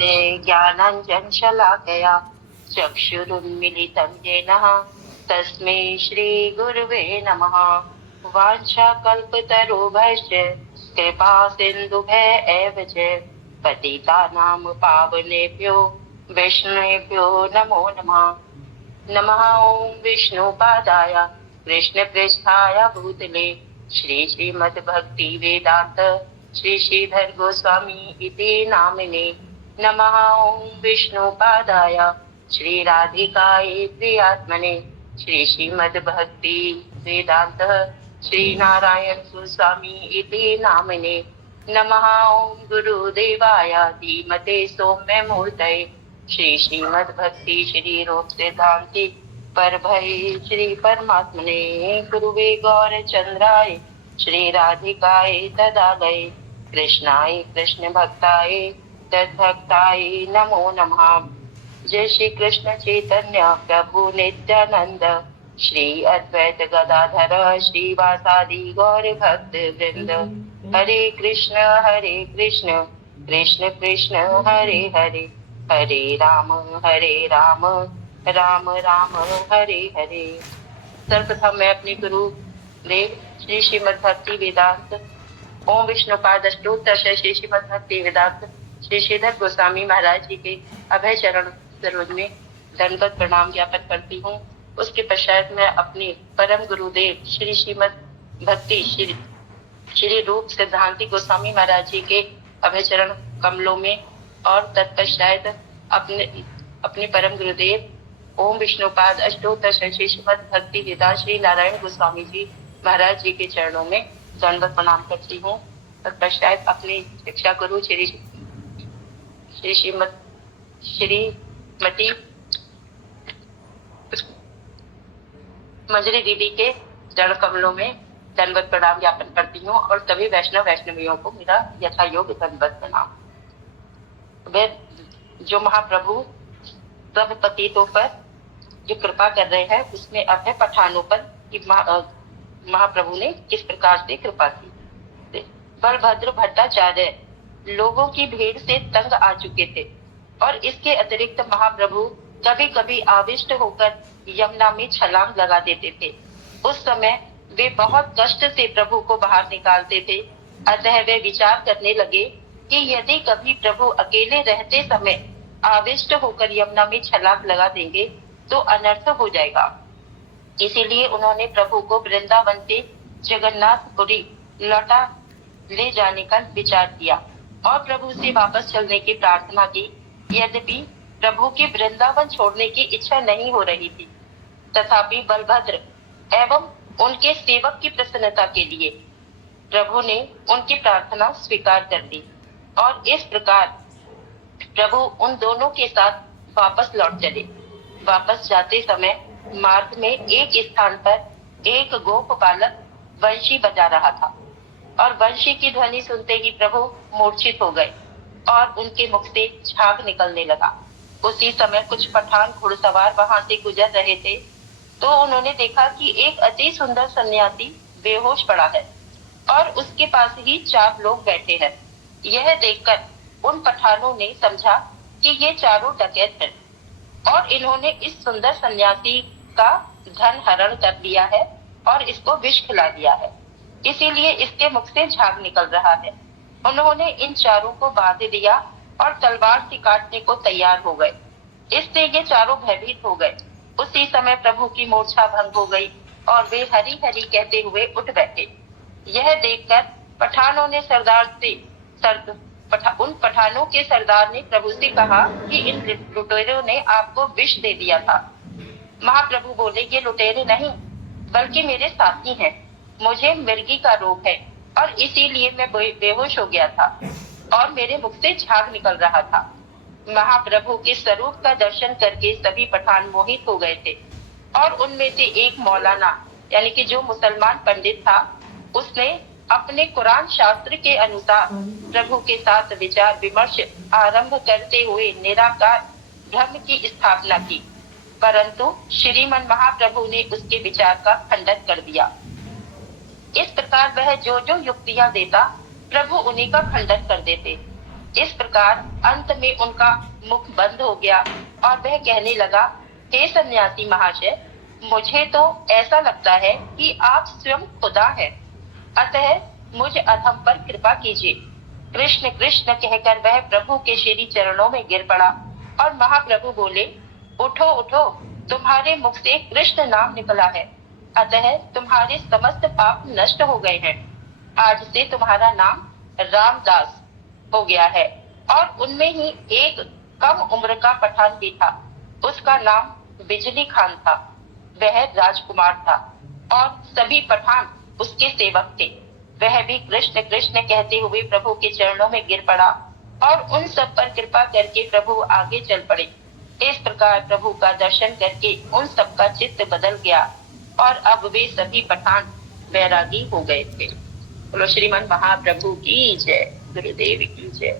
ज्ञानाञ्जन शलाकया चक्षुरुन्मिलितं येन तस्मै श्रीगुरुवे नमः। वाञ्छाकल्पतरुभ्यश्च कृपा सिन्धुभ्यः एव च पतितानां पावनेभ्यो वैष्णवेभ्यो नमो नमः। नमः ॐ विष्णुपादाय कृष्णपृष्ठाय भूतले श्रीमद्भक्ति वेदांत श्री श्रीधर गोस्वामी इति नामिने। नमः ॐ विष्णुपादाय श्री राधिकायै प्रियात्मने श्रीमद्भक्ति वेदांत श्री नारायण गोस्वामी इति नामिने। नमः ॐ गुरुदेवाय धीमते सौम्य मूर्तये श्रीमद्भक्ति श्री रूप सिद्धांति पर भय श्री परमात्मने गुरुवे गौरचंद्राय श्री राधिकाय तदालय कृष्णाय कृष्ण भक्ताय तद्भक्ताय नमो नमः। जय श्री कृष्ण चैतन्य प्रभु नित्यानंद श्री अद्वैत गदाधर श्रीवासादि गौर भक्त वृंद। हरे कृष्ण कृष्ण कृष्ण हरे हरे हरे राम राम राम हरे हरे। सर्वप्रथम मैं अपने गुरु देव श्री श्रीमद्भक्ति वेदांत ओम विष्णुपाद अष्टोत्तर श्री श्रीमद्भक्ति वेदांत श्री श्रीधर गोस्वामी महाराज जी के अभय चरण सरोज में दंडवत प्रणाम ज्ञापन करती हूँ। उसके पश्चात मैं अपने परम गुरुदेव श्री श्रीमद्भक्ति श्री रूप सिद्धांति गोस्वामी महाराज जी के अभय चरण कमलों में और तत्पश्चात अपने परम गुरुदेव ओम विष्णुपाद अष्टोत्तर श्री श्रीमद्भक्ति वेदांत श्री नारायण गोस्वामी जी महाराज जी के चरणों में दंडवत प्रणाम करती हूँ। तत्पश्चात अपने शिक्षा गुरु श्रीमती मंजरी दीदी के चरण कमलों में दंडवत प्रणाम ज्ञापन करती हूँ और सभी वैष्णवियों को मेरा यथा योग्य दंडवत प्रणाम। वे जो महाप्रभु सब पतितों पर जो कृपा कर रहे हैं उसमें अब है पठानों पर कि महाप्रभु ने किस प्रकार से कृपा की। बलभद्र भट्टाचार्य लोगों की भीड़ से तंग आ चुके थे और इसके अतिरिक्त महाप्रभु कभी कभी आविष्ट होकर यमुना में छलांग लगा देते थे। उस समय वे बहुत कष्ट से प्रभु को बाहर निकालते थे। अतः वे विचार करने लगे कि यदि कभी प्रभु अकेले रहते समय आविष्ट होकर यमुना में छलांग लगा देंगे तो अनर्थ हो जाएगा। इसीलिए उन्होंने प्रभु को वृंदावन से जगन्नाथपुरी लौटा ले जाने का विचार किया और प्रभु से वापस चलने की प्रार्थना की। यद्यपि प्रभु की वृंदावन छोड़ने की इच्छा नहीं हो रही थी, तथापि बलभद्र एवं उनके सेवक की प्रसन्नता के लिए प्रभु ने उनकी प्रार्थना स्वीकार कर दी और इस प्रकार प्रभु उन दोनों के साथ वापस लौट चले। वापस जाते समय मार्ग में एक स्थान पर एक गोप बालक वंशी बजा रहा था और वंशी की ध्वनि सुनते ही प्रभु मूर्छित हो गए और उनके मुख से झाग निकलने लगा। उसी समय कुछ पठान घुड़सवार वहां से गुजर रहे थे तो उन्होंने देखा कि एक अति सुंदर सन्यासी बेहोश पड़ा है और उसके पास ही 4 लोग बैठे हैं। यह देखकर उन पठानों ने समझा कि ये चारों डकैत हैं और इन्होंने इस सुंदर सन्यासी का धन हरण कर लिया है और इसको विष खिला दिया है, इसीलिए इसके मुख से झाग निकल रहा है। उन्होंने इन चारों को बांध दिया और तलवार से काटने को तैयार हो गए। इससे ये चारों भयभीत हो गए। उसी समय प्रभु की मूर्छा भंग हो गई और वे हरि हरि कहते हुए उठ बैठे। यह देखकर पठानों ने उन पठानों के सरदार ने प्रभु से कहा कि इन लुटेरों ने आपको विष दे दिया था। महाप्रभु बोले, ये लुटेरे नहीं बल्कि मेरे साथी हैं। मुझे मिर्गी का रोग है और इसीलिए मैं बेहोश हो गया था और मेरे मुख से झाग निकल रहा था। महाप्रभु के स्वरूप का दर्शन करके सभी पठान मोहित हो गए थे और उनमें से एक मौलाना यानी कि जो मुसलमान पंडित था, उसने अपने कुरान शास्त्र के अनुसार प्रभु के साथ विचार विमर्श आरंभ करते हुए निराकार ब्रह्म की स्थापना की, परंतु श्रीमन महाप्रभु ने उसके विचार का खंडन कर दिया। इस प्रकार वह जो जो युक्तियां देता प्रभु उन्हीं का खंडन कर देते। इस प्रकार अंत में उनका मुख बंद हो गया और वह कहने लगा, हे सन्यासी महाशय, मुझे तो ऐसा लगता है कि आप स्वयं खुदा हैं, अतः मुझ अधम पर कृपा कीजिए। कृष्ण कृष्ण कहकर वह प्रभु के श्री चरणों में गिर पड़ा और महाप्रभु बोले, उठो उठो, तुम्हारे मुख से कृष्ण नाम निकला है, अतः तुम्हारे समस्त पाप नष्ट हो गए हैं। आज से तुम्हारा नाम रामदास हो गया है। और उनमें ही एक कम उम्र का पठान भी था, उसका नाम बिजली खान था। वह राजकुमार था और सभी पठान उसके सेवक थे। वह भी कृष्ण कृष्ण कहते हुए प्रभु के चरणों में गिर पड़ा और उन सब पर कृपा करके प्रभु आगे चल पड़े। इस प्रकार प्रभु का दर्शन करके उन सब का चित्त बदल गया और अब वे सभी पठान वैरागी हो गए थे। बोलो श्रीमन महाप्रभु की जय, गुरुदेव की जय।